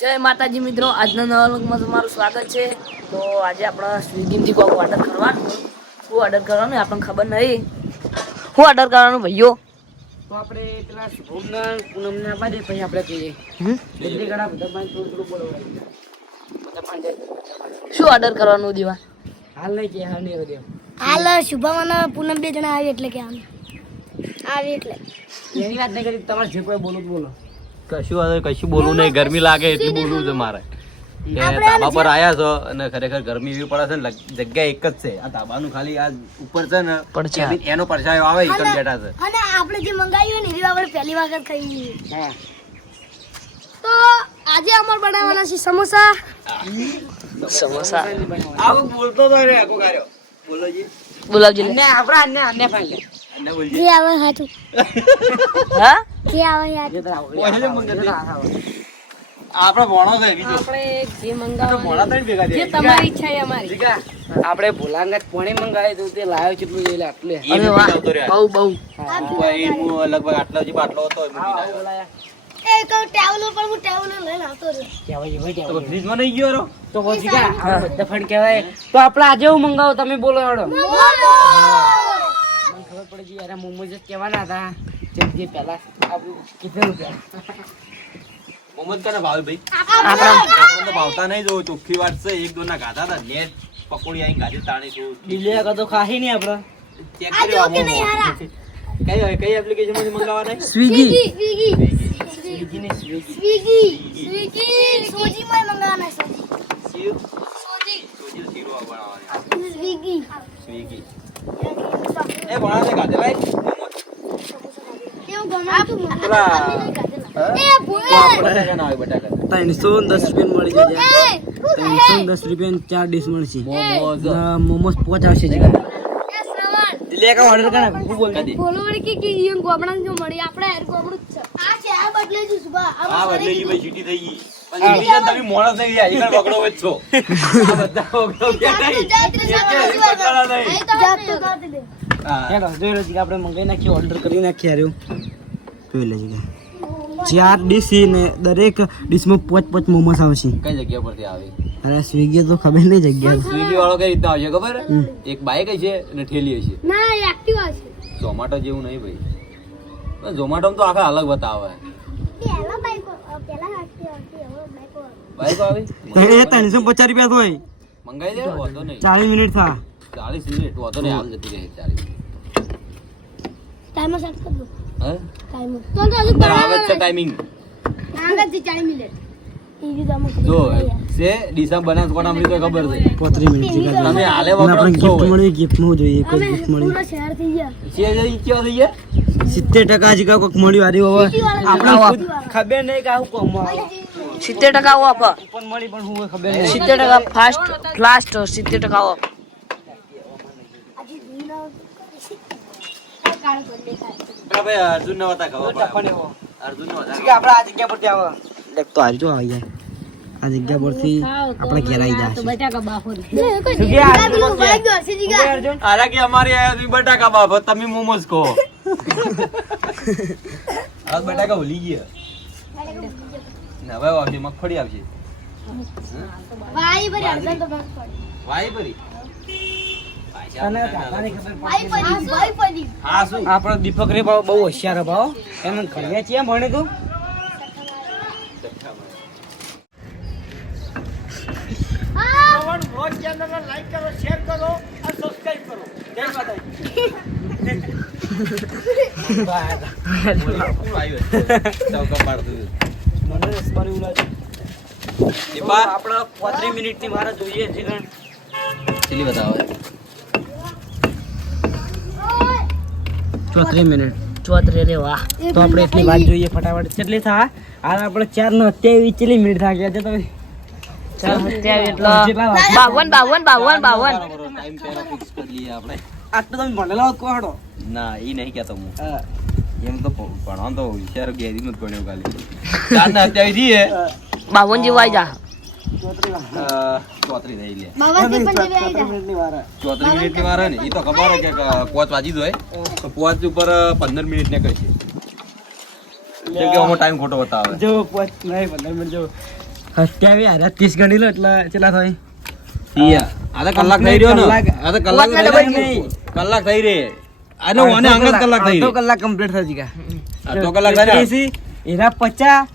જય માતાજી મિત્રો આજના નવા લોકમાં તમારું સ્વાગત છે. તો આજે આપણે સ્વિગીથી કોઈક ઓર્ડર કરવાનું. શું ઓર્ડર કરવાનું આપણને ખબર નહીં. શું ઓર્ડર કરવાનું ભાઈઓ? તો આપણે પેલા શુભમના પૂનમના બાદ પછી આપણે કહીએ. હમ? જલ્દી ઘણા બધા પાંચ થોડું થોડું બોલવાનું શું ઓર્ડર કરવાનું દીવા? હાલ નહીં કે હાલ નહીં દેવ. હાલ શુભમ અને પૂનમ બે જણા આવી એટલે કે આમ આવી એટલે. એની વાત નહીં કરી તમારે જે કોઈ બોલો તો બોલો. કશું હવે કશું બોલવું નહીં. ગરમી લાગે એટલું બોલવું છે મારે. કે ધાબા પર આયા છો અને ખરેખર ગરમી એવી પડે છે ને જગ્યા એક જ છે. આ ધાબાનું ખાલી આ ઉપર છે ને એનો પરછાયો આવે એ બેઠા છે. અને આપણે જે મંગાવ્યું ને એવી આપણે પહેલી વખત ખાઈ તો આજે અમારે બનાવવાના છે સમોસા. સમોસા. આવું બોલતો તો રે આખો ગાર્યો બોલો જી. બોલાવજી. ને આપણે અન્ય અન્ય ફાઈલ અને બોલજી. જે આવે હાથું. હા? જે આવે હાથું. જે તરા ઓહે મંગાવી. આપણે ભણો છે બીજો. આપણે જે તો ભણા જે તમારી ઈચ્છા છે અમારી. આપણે ભોલાંગત પોણી મંગાવી તો તે લાવ્યો લે આટલે. અરે વાહ. બહુ બહુ. ભાઈ હું લગભગ આટલો જે બાટલો હતો એ મૂકીને આવ્યો. એ કહું ટેવલો પણ હું ટેવલો લઈને આવતો રહ્યો. કહેવાય એવાય તો કહેવાય ફ્રીજમાં નહીં ગયો રો તો પછી કા આ કહેવાય. તો આપણે આજે હું મંગાવો તમે બોલો હેડો. મને જે યાર મોમોજ જ કહેવાના હતા. જેમ જે પહેલા આપણું કીધેલું રૂપિયા મોહમ્મદ કને ભાવે ભાઈ? આપણને તો ભાવતા નહીં જો ચોખ્ખી વાત છે. એક દોના ગાધા હતા. નેટ પકોડી આઈ ગાધી તાણી છું. દિલ્હી કા તો ખાહી નહીં આપણે. ચેક કર્યો નહીં હારા. કઈ કઈ એપ્લિકેશનમાંથી મંગાવવાના? સ્વિગી. Swiggy Swiggy. ને સ્વીગી. Swiggy Swiggy. સોજી માં મંગાવવાના સોજી સોજી. સોજી શીરો બનાવવાની સ્વીગી. સ્વીગી. એ ભણાવે ગાધેલા કેવું ગમે તું પેલા એ ભૂલે બટાકા ના આવે બટાકા ત્રણસો દસ રૂપિયા મળી જશે ત્રણસો દસ રૂપિયા ચાર ડીશ મળશે. મોમોસ પોચ આવશે એ શ્રવણ દિલ્હી કા ઓર્ડર કરા હું બોલ કદી ફોલોવર કે કે ઈયન ગોબડા જો મળી આપણે હેર ગોબડું જ છે. આ છે આ બદલે છે સુબા આ બદલે ઈ ભાઈ છૂટી થઈ ગઈ. પછી બીજા તમે મોણસ થઈ ગયા ઈ કણ પકડો જ છો. બધા પકડો કે નહીં? પકડો નહીં. હા. હેડો જોઈ રહ્યો આપણે મંગાઈ નાખીએ ઓર્ડર કરી જોઈ લેજે ચાર ડીશ ને દરેક ડીશમાં પોચ પોચ મોમોસ આવશે. કઈ જગ્યા પરથી આવે? અરે સ્વીગી તો ખબર નહીં જગ્યા. સ્વીગી વાળો કઈ રીતના આવશે ખબર? એક બાઈક હશે અને ઠેલી હશે. ના એક્ટિવા છે ઝોમેટો જેવું નહીં ભાઈ. ઝોમેટો તો આખા અલગ બતાવે પહેલા બાઈક પહેલા એક્ટિવા હતી હવે બાઈકો આવી એ ત્રણસો પચાસ રૂપિયા તો મંગાઈ દે વાંધો નહીં. ચાલીસ મિનિટ થા. ચાલીસ મિનિટ વાંધો નહીં હાલ જતી રહે ચાલીસ ટાઈમર સેટ કર દો. હે? ટાઈમર. તો તો અંદર છે ટાઈમિંગ આગળથી 40 મિનિટ. જો છે ડીસા બનાસકોટ અમરી તો ખબર છે? પોત્રીસ મિનિટ જીગા તમે હાલે વગર ગિફ્ટ મળી ગિફ્ટમાં જોઈએ કોઈ ગિફ્ટ મળી શેર થઈ ગયા. છે જે ઈચ્છા થઈ ગયા? સિત્તેર ટકા જીકા કોઈક મળ્યું આરી હવે. આપણા ખબર નહીં કે આવું કોમ સિત્તેર ટકા ઓફ પણ મળી પણ હું ખબર નહીં. સિત્તેર ટકા ફાસ્ટ ફ્લાસ્ટ સિત્તેર ટકા ઓફ બટાકા બાપ તમે મોમોસ કહો. બટાકા ભૂલી ગયા. ના હવે આવશે મગફળી આવશે. ભાઈ ભરી અડધા તો બસ વાઈ ભરી? તને દાદાની ખબર ભાઈ પડી ભાઈ પડી હા શું? આપણો દીપક રે બહુ હોશિયાર હે ભાવ. એને ઘરે છીએ ભણે તું? કોણ આવ્યું ચૌકા કરો જય મને રસપાર એવું લાગે. દીપા આપણે પોત્રીસ મિનિટ મારે જોઈએ છે ચીલી બતાવો ચોત્રીસ મિનિટ. ચોત્રી રે વાહ. તો આપણે એટલી વાત જોઈએ ફટાફટ. કેટલી થા? હાલ આપણે ચાર નો અત્યાવીસ કેટલી મિનિટ થા ગયા છે તમે? ચાલ? બાવન બાવન બાવન બાવન. ટાઈમ પહેલા ફિક્સ કરી લઈએ આપણે. આટલું તમે ભણેલા હોત કોહડો ના એ નહીં કહેતો હું. હા. એમ તો ભણવા તો હોશિયાર ગેરી નું ભણ્યો ખાલી કારના અત્યારે જઈએ બાવન જેવું જા. ચોત્રીસ વાર. અ, ચોત્રીસ થઈ લે. બાવનથી પણ જેવી આવી ચોત્રીસ મિનિટની વાર હે. ચોત્રીસ મિનિટની વાર ને એ તો ખબર કે પોચ વાજી જ તો પોચ ઉપર પંદર મિનિટ ને કહીએ જેમ કે આમાં ટાઈમ ખોટો બતાવે. જો પોચ નહીં પંદર મિનિટ જો. ત્રીસ ગણી લો એટલે કેટલા થાય? ઈયા. આ તો કલાક થઈ રહ્યો ને. આ તો કલાક કલાક થઈ રહ્યો કલાક થઈ રહી. આને ઓને આંગણ કલાક થઈ અડધો કલાક કમ્પ્લીટ થઈ ગયા અડધો કલાક થઈ રહ્યો. ત્રીસી, એના પચાસ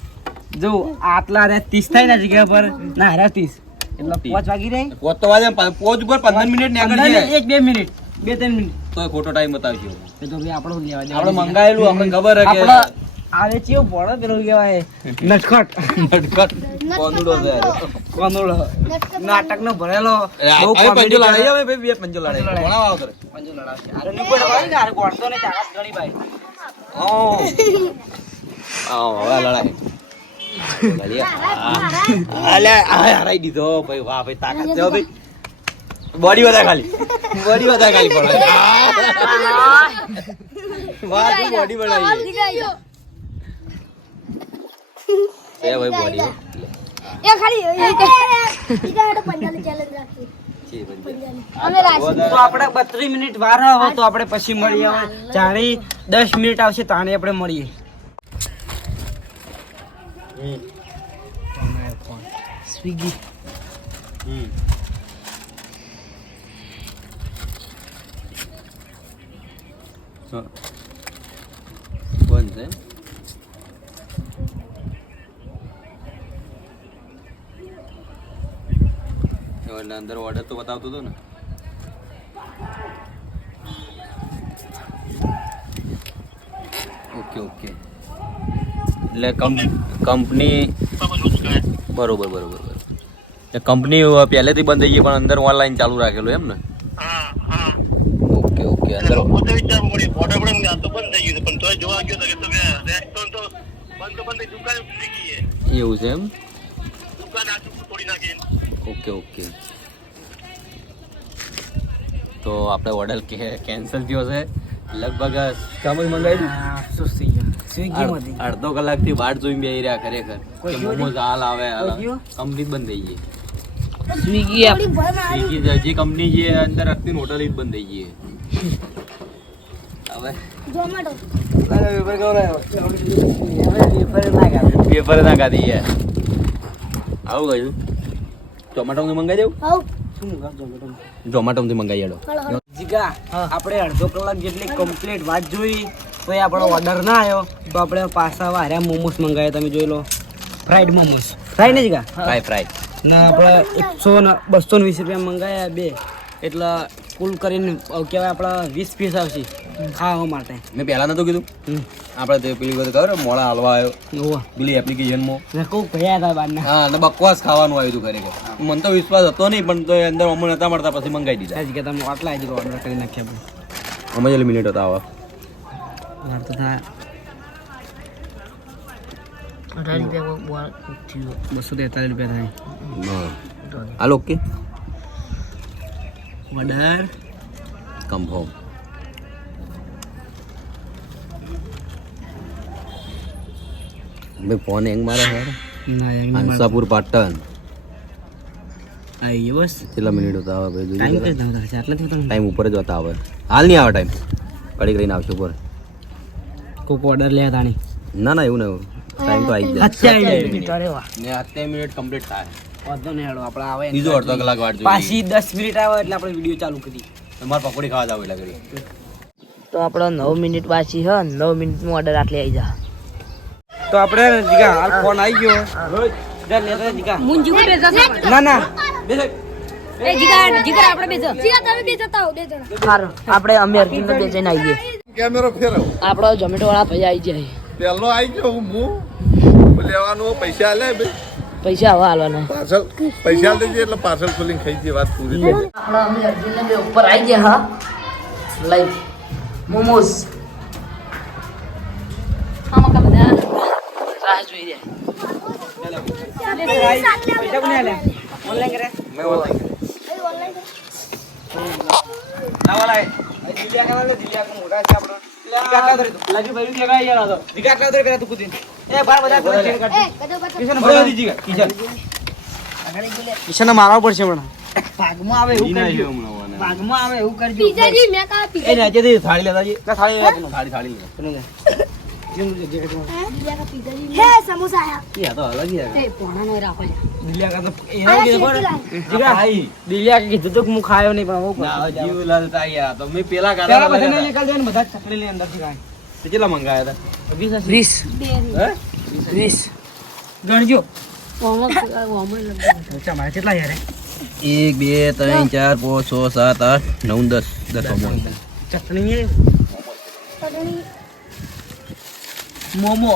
જો આટલા રે ત્રીસ થાય ને જગ્યા પર. ના હારા ત્રીસ. એટલે પોચ વાગી રહી. પોચ તો વાગે પોચ ઉપર પંદર મિનિટ ને આગળ જાય. એક બે મિનિટ બે ત્રણ મિનિટ. તોય ખોટો ટાઈમ બતાવી એવું. એ તો ભાઈ આપણો લેવા દે આપણે મંગાયેલું આપણે ખબર હે કે આપણો આવે ચેવો બોળો પેલો કહેવાય. નટખટ. નટખટ. કોંદડો છે. કોનુડો નાટક નો ભરેલો. બહુ પંજો લડાઈ આવે ભાઈ બે પંજો લડાઈ. ભણાવો આવતો રે. પંજો લડાવશે. ભાઈ ને, હારે ગોળતો ને તાકાત ગણી ભાઈ. આવો. આવો, હવે લડાઈ લડીએ. આ. અલ્યા, આ હરાઈ દીધો ભાઈ વાહ ભાઈ તાકાત છે ભાઈ બોડી બધા ખાલી બોડી બધા ખાલી પડે વાહ તું બોડી બનાવી છે ભાઈ બોડી એ ખાલી એ કે ચેલેન્જ રાખી તો આપણે બત્રીસ મિનિટ વાર હવે તો આપણે પછી મળીએ ચારે દસ મિનિટ આવશે તાણે આપણે મળીએ. સ્વિગી. બંધ છે હવે અંદર ઓર્ડર તો બતાવતો હતો ને. ઓકે ઓકે એટલે કંપની બરોબર બરોબર બરોબર. એટલે કંપની પહેલેથી બંધ થઈ ગઈ પણ અંદર ઓનલાઈન ચાલુ રાખેલું એમ ને? ઓકે ઓકે અંદર. એવું છે એમ? ઓકે ઓકે તો આપણે ઓર્ડર કેન્સલ થયો છે. લગભગ કામજ મંગાવી અફસોસ થઈ ગયો? સ્વિગી માંથી. અડધો કલાકથી વાટ જોઈને બેહી રહ્યા ખરેખર. કોઈ કે મોમોઝ હાલ આવે કંપની બંધ થઈ ગઈ. સ્વિગી સ્વીગી જે કંપની જે અંદર હતી હોટલ જ બંધ થઈ ગઈ. હવે પેપર ના કાઢી આવું કહ્યું. ટોમેટો મંગાવી દેવું? ટોમેટો મંગાવી હળો જીગા આપણે અડધો કલાક જેટલી કમ્પ્લીટ વાત જોઈ તો એ આપણો ઓર્ડર ના આવ્યો. તો આપણે પાછા વાર્યા મોમોસ મંગાવ્યા તમે જોઈ લો. ફ્રાઈડ મોમોસ. ફ્રાઈ ને જીગા? ફ્રાય ફ્રાઈ ને આપણે એકસો ને બસો ને વીસ રૂપિયા મંગાવ્યા બે. એટલે કુલ કરીને કહેવાય આપણા વીસ પીસ આવશે. ખાવા માટે. મેં પહેલા નતું કીધું. આપણે તે પેલી વખત ખબર મોડા હાલવા આવ્યો. પેલી એપ્લિકેશનમાં કહું હતા બહારના. હા અને બકવાસ ખાવાનું આવ્યું હતું ઘરે. મને તો વિશ્વાસ હતો નહીં પણ તો અંદર અમને નતા મળતા પછી મંગાવી દીધા. કે તમે આટલા જ ઓર્ડર કરી નાખ્યા અમે જેટલી મિનિટ હતા આવા. તો થાય અઢાર રૂપિયા બસો તેતાલીસ રૂપિયા થાય. Hello okay. ઓર્ડર કન્ફર્મ ભાઈ ફોન હેંગ મારે છે ના હંસાપુર પાટણ. આઈ બસ. કેટલા મિનિટ હતા આવે ભાઈ? ટાઈમ જોજો કઈ છે થાય આટલાથી ટાઈમ ઉપર જ હતા આવે. હાલ નહીં આવે ટાઈમ કડી કરીને આવશે ઉપર. કોક ઓર્ડર લે તાણી. ના ના એવું ના ટાઈમ તો આવી જાય. અત્યારે મિનિટ અરે વાહ ને અત્યારે મિનિટ કમ્પ્લીટ થાય. વાંધો નહીં હેડો આપણે આવે બીજો અડધો કલાક વાટ જોઈએ. પાછી દસ મિનિટ આવે એટલે આપણે વીડિયો ચાલુ કરી. તમારે પકોડી ખાવા જાવ એટલે તો આપણો નવ મિનિટ બાકી હ નવ મિનિટમાં ઓર્ડર આટલે આવી જા. તો આપણે જીગા હાલ ફોન આવી ગયો. મુંજી કો બેજા ના ના. એ જીગા જીગા આપણે બેજો જીગા તમે બે જતા હો બે જણા. સારું. આપણે અમે અર્જુન બે જઈને આવીએ. કેમેરો ફેરવ. આપણો ઝોમેટો વાળા ભાઈ આવી જાય. પહેલો આવી ગયો હું. હું લેવાનું પૈસા લે પૈસા હવે હાલવાના પાર્સલ. પૈસા દેજે એટલે પાર્સલ ખોલીને ખાઈ જઈએ વાત પૂરી થઈ આપણો અમે અર્જુન બે ઉપર આવી ગયા હા? લાઈવ મોમોસ તો જીગા કાલા ધરી પેલા તું કુદીન એ બાર બધા કોઈ ચેક એ કરજો કદો બતા કિશન કિશન કિશન મારવા પડશે પણ. ભાગમાં આવે એવું કરજો. ભાગમાં આવે એવું કરજો. પીઝા મેં કા એ પીઝા નીચેથી થાળી લેતા થાળી લેતા થાળી થાળી. હે સમોસા આયા ઈ તો અલગ યાર દિલિયા કા તો એને કીધું કોને? જીગા, દિલિયા કે કીધું તો હું ખાયો નહીં પણ હું ના, જીવ લલતા યાર તો મેં પેલા પેલા ગાતા બધાને લગાડ્યા. નીકાળી બધા ચકડી લઈ અંદરથી ખાય. તે કેટલા મંગાયા હતા? હે? ગણજો. કેટલા યાર એક બે ત્રણ ચાર પાંચ છ સાત આઠ નવ દસ. દસ ચટણી ચટણી હે મોમો.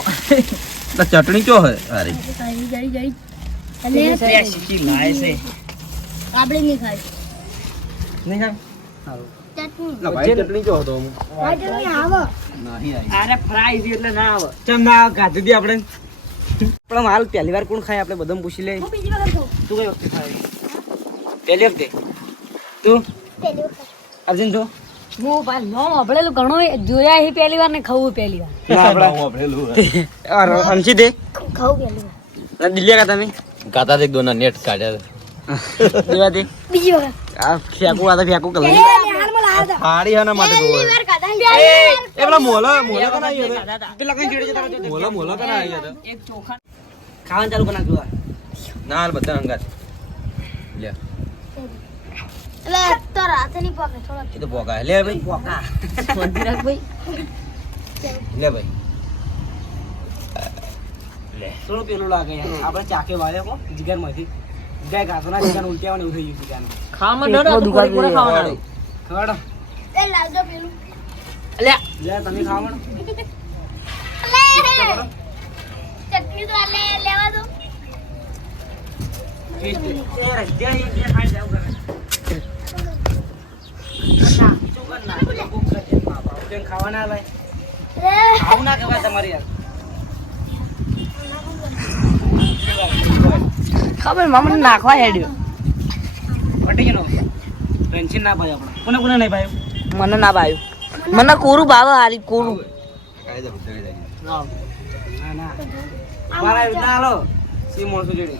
ચટણી ચો હે? અરે. ગઈ ગઈ ગઈ અને શીખી લાય છે. આપણે નહીં ખાય? નહીં આવી. અરે ફ્રાય છે એટલે ના આવે. ચમ ના આવે ખાધી હતી આપણે. પણ હાલ પહેલી વાર કોણ ખાય? આપણે બધા પૂછી લે તું કઈ વખતે ખાય? પહેલી વખતે? તું? અર્જુન તું હું ભાઈ નો સાંભળેલું ઘણું જોયા હી પહેલી વાર ને ખાવું પહેલી વાર. ના આપણે હું આપેલું અંશી દે. ખાઉં પહેલી વખત દિલ્હી કા તમે? ગાતા એક દોના નેટ કાઢ્યા દેવા દે બીજી વખત આ ફેંકું આ ફેંકું હના માટે એ પેલા મોલા મોલા કના પેલા કઈ જતા મોલા મોલા કના હતા ખાવાનું ચાલુ કરી જોવા ના બધા અંગાત. લે એટલે તો રાતે પકે થોડો એ તો પોકા લે ભાઈ પોકા. લે ભાઈ થોડું પેલું લાગે આપણે ચાકે વાળ્યો કો જીગરમાંથી ગાય ઘાસો ના જીગર ઉલટી આવવાનું એવું થઈ ગયું જીગર ખાવામાં ડર કોરી કોરી ખાવાના. ખવડાવો. એ લાવજો પેલું લે તમે ખાવાનું લે ચટણી તો લે લેવા દો ખાવાના લાય આવું ના કહેવાય તમારી યાર ખબર મામા નાખવા હેડ્યો. પટી ગયો ટેન્શન ના ભાઈ આપણે કોને કોને નહીં ભાઈ મને ના ભાવ્યું મને કોરું ભાવે હારી કોરું. ના ના. મારા ના હાલો સી મોણસો જોડે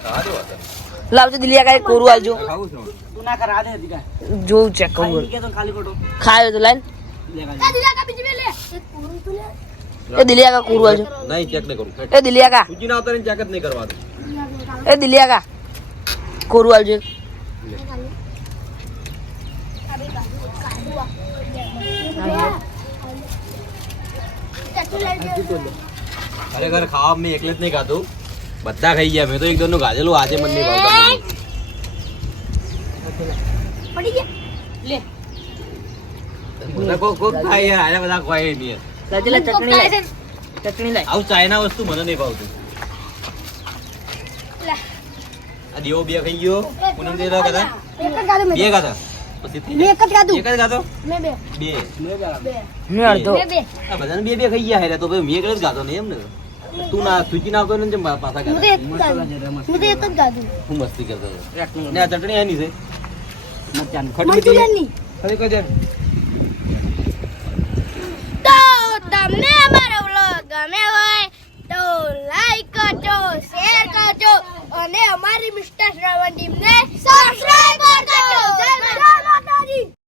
લાવજો દિલિયા કાંઈ કોરું આવજો ખાવું છું તું ના કર આ દે હતી કાંઈ. જોઉં ચેક ખાલી કરું મૂકી દો ખાલી ખોટું ખાયો તો લાઈન લે કાઢી. આ દિલા કા બીજી બે લે એક પૂરું તું લે એ દિલિયા કા કોરું આવજો નહીં ચેક નહીં કરું એ દિલિયા કા સૂચી ના આવતા ચેક જ નહીં કરવાનું એ દિલિયા કા કોરું આવજો ચટણી લાવજો ખરેખર ખાવા મેં એકલે જ નહીં ખાધું બધા ખાઈ ગયા. મેં તો એક દોનનું ગાજેલું આજે મને નહીં ભાવતા. પડી ગયા? બધા કોક કોક ખાય યાર. આને બધા ખવાય નહીં. લાજે લે ચટણી કોકતા ચટણી લાય આવું ચાઇના વસ્તુ મને નહીં ભાવતું. આ દેવો બે ખાઈ ગયો. પૂનમ દે દો કદા એક જ ગાધું બે એક એક ખાઈ ગયા તો ભાઈ મેં એકલે જ ખાધો નહીં એમ ને. તું ના સૂચી ના આવતો ને જેમ પાછા હું તો એક જ ગાધું હું તો એક જ ગાધું હું મસ્તી કરતો હતો. ને આ ચટણી એની છે. મરચાંની. ની ખરી કહો જરાક. તો તમને અમારો વ્લોગ ગમે હોય તો લાઈક કરજો શેર કરજો અને અમારી મિસ્ટર શ્રવણ ટીમને સબસ્ક્રાઇબ કરજો. જય